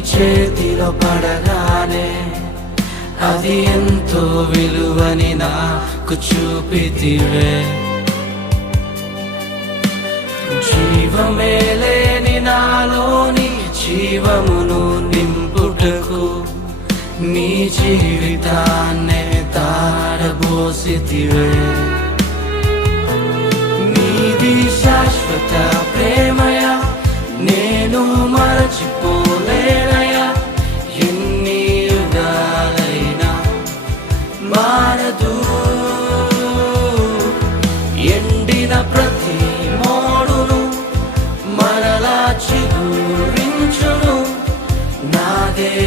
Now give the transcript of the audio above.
చేతిలో పడగానే అది ఎంతో విలువని నాకు చూపితివే. జీవమే లేని నాలోని జీవమును నింపుటకు నీ జీవితాన్నే తారబోసితివే. నీది శాశ్వత ప్రేమయ నేను మరచిపోలేనయా. ఎన్ని యుగాలైనా మారదు. ఎండిన ప్రతి మోడును మరలా చిగురించును. నాదే